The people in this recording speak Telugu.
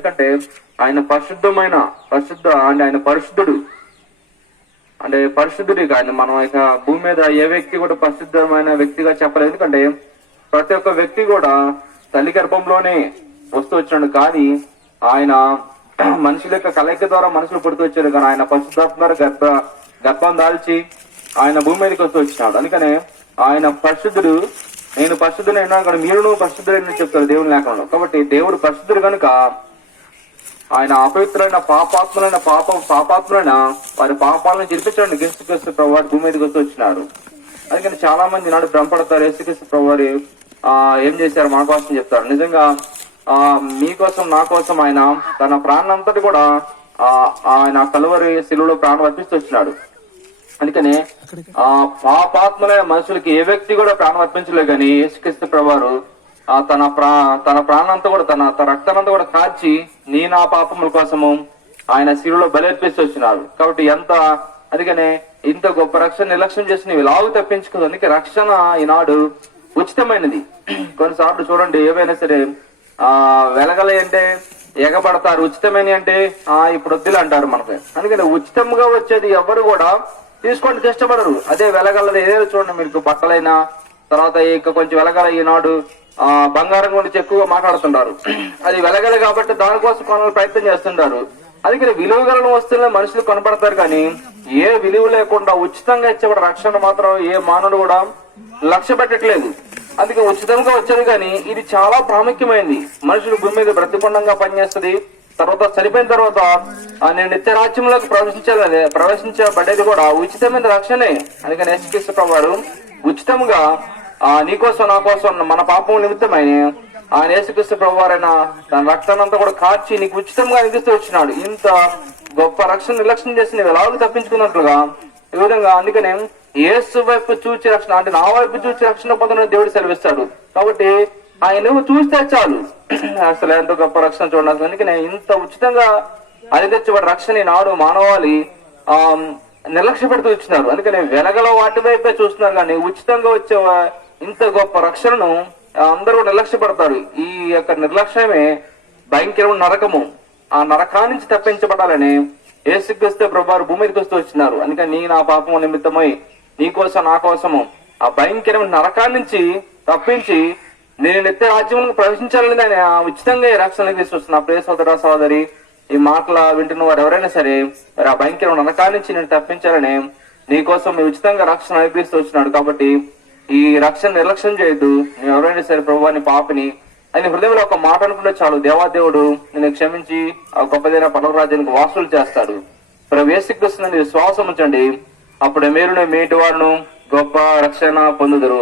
ఎందుకంటే ఆయన ఆయన పరిశుద్ధుడు. అంటే పరిశుద్ధుడిగా ఆయన మనం ఇక భూమి మీద ఏ వ్యక్తి కూడా పరిశుద్ధమైన వ్యక్తిగా చెప్పలేదు. ఎందుకంటే ప్రతి ఒక్క వ్యక్తి కూడా తల్లి గర్భంలోనే వస్తూ వచ్చాడు, కానీ ఆయన మనుషుల యొక్క కలయిక ద్వారా మనుషులు పుడుతూ వచ్చాడు, కానీ ఆయన పరిశుద్ధాత్మ ద్వారా గర్భం దాల్చి ఆయన భూమి మీదకి వస్తూ వచ్చినాడు. అందుకనే ఆయన పరిశుద్ధుడు. నేను పరిశుద్ధుడైనా కానీ మీరును పరిశుద్ధుడైనా చెప్తారు దేవుని లేఖనంలో. కాబట్టి దేవుడు పరిశుద్ధుడు కనుక ఆయన అపవిత్రులైన పాపాత్ములైన వారి పాపాలను జరిపించడానికి యేసుక్రీస్తు ప్రభువారు భూమి మీదకి వస్తూ వచ్చినాడు. అందుకని చాలా మంది నాడు భ్రమపడతారు. యేసుక్రీస్తు ప్రభువారు ఏం చేశారు మన కోసం చెప్తారు. నిజంగా మీకోసం నా కోసం ఆయన తన ప్రాణాంతటి కూడా ఆయన కలువరి శిలువలో ప్రాణం అర్పిస్తూ వచ్చినాడు. అందుకని పాపాత్ములైన మనుషులకి ఏ వ్యక్తి కూడా ప్రాణం అర్పించలేదు, కానీ యేసుక్రీస్తు ప్రభువారు తన ప్రాణంతా కూడా తన రక్తానంతా కూడా కాల్చి నా పాపముల కోసము ఆయన శిలువలో బలర్పిస్తూ వచ్చినారు. కాబట్టి అందుకనే ఇంత గొప్ప రక్షణ నిర్లక్ష్యం చేసి నీవు లావు తప్పించుకోదు. అందుకే రక్షణ ఈనాడు ఉచితమైనది. కొన్నిసార్లు చూడండి, ఏవైనా సరే వెలగలే అంటే ఎగబడతారు, ఉచితమైన అంటే ఇప్పుడు వద్దులు అంటారు మనకి. అందుకని ఉచితంగా వచ్చేది ఎవరు కూడా తీసుకోండి ఇష్టపడరు. అదే వెలగలది ఏదైనా చూడండి, మీకు బట్టలైనా తర్వాత ఇక కొంచెం వెలగల ఈనాడు బంగారం గురించి ఎక్కువగా మాట్లాడుతుంటారు. అది వెలగల కాబట్టి దానికోసం కొనాలని ప్రయత్నం చేస్తుంటారు. అందుకని విలువ గల వస్తువులను మనుషులు కొనపడతారు, కానీ ఏ విలువ లేకుండా ఉచితంగా ఇచ్చేవాడు రక్షణ మాత్రం ఏ మానవుడు కూడా లక్ష్య పెట్టట్లేదు. అందుకే ఉచితంగా వచ్చేది, కానీ ఇది చాలా ప్రాముఖ్యమైనది. మనుషులు భూమి మీద బ్రతికొండంగా పనిచేస్తుంది. తర్వాత చనిపోయిన తర్వాత నేను నిత్య రాజ్యంలోకి ప్రవేశించబడేది కూడా ఉచితమైన రక్షణే. అందుకని యేసుక్రీస్తు ప్రభువారు ఉచితంగా నీకోసం నా కోసం మన పాపం నిమిత్తమైన ఆయన యేసుక్రీస్తు ప్రభువారైన తన రక్తానంతా కూడా కార్చి నీకు ఉచితంగా అనిపిస్తూ వచ్చినాడు. ఇంత గొప్ప రక్షణ నిర్లక్ష్యం చేసి నువ్వు ఎలాగో తప్పించుకున్నట్లుగా ఈ విధంగా. అందుకనే యేసు వైపు చూచి రక్షణ అంటే నా వైపు చూచి రక్షణ పొందడం దేవుడు సెలవిస్తాడు. కాబట్టి ఆయన నువ్వు చూస్తే చాలు, అసలు ఎంతో గొప్ప రక్షణ చూడాలి. అందుకనే ఇంత ఉచితంగా అధిగచ్చబడి రక్షణ నాడు మానవాళి నిర్లక్ష్య పెడుతూ వచ్చినారు. అందుకని వెలగల వాటి వైపే చూస్తున్నారు, కానీ ఉచితంగా వచ్చే ఇంత గొప్ప రక్షణను అందరూ నిర్లక్ష్య పడతారు. ఈ యొక్క నిర్లక్ష్యమే భయంకరమైన నరకము. ఆ నరకా నుంచి తప్పించబడాలని యేసుక్రీస్తు ప్రభువారు భూమి మీదకి వస్తూ వచ్చినారు. అందుకని నా పాపము నిమిత్తమై నీకోసం నా కోసము ఆ భయంకరమైన నరకాన్ని నుంచి తప్పించి నేను నిత్య రాజ్యంలో ప్రవేశించాలని ఆయన ఉచితంగా రక్షణ తీసుకొస్తున్నా. ప్రియ సోదర సోదరి, ఈ మాటలు వింటున్న వారు ఎవరైనా సరే మరి ఆ భయంకరమైన నరకాన్ని నుంచి నేను తప్పించాలని నీకోసం ఉచితంగా రక్షణ అనుగ్రహిస్తూ వచ్చినాడు. కాబట్టి ఈ రక్షణ నిర్లక్ష్యం చేయొద్దు. నేను ఎవరైనా సరే ప్రభువాని పాపిని ఆయన హృదయంలో ఒక మాట అనుకుంటే చాలు, దేవాదేవుడు నేను క్షమించి ఆ గొప్పదైన పరలోక రాజ్యానికి వాసులు చేస్తాడు. ప్రభు యేసుక్రీస్తుని విశ్వాసం ఉంచండి, అప్పుడు మీరు మీ ఇంటి వారును గొప్ప రక్షణ పొందుదురు.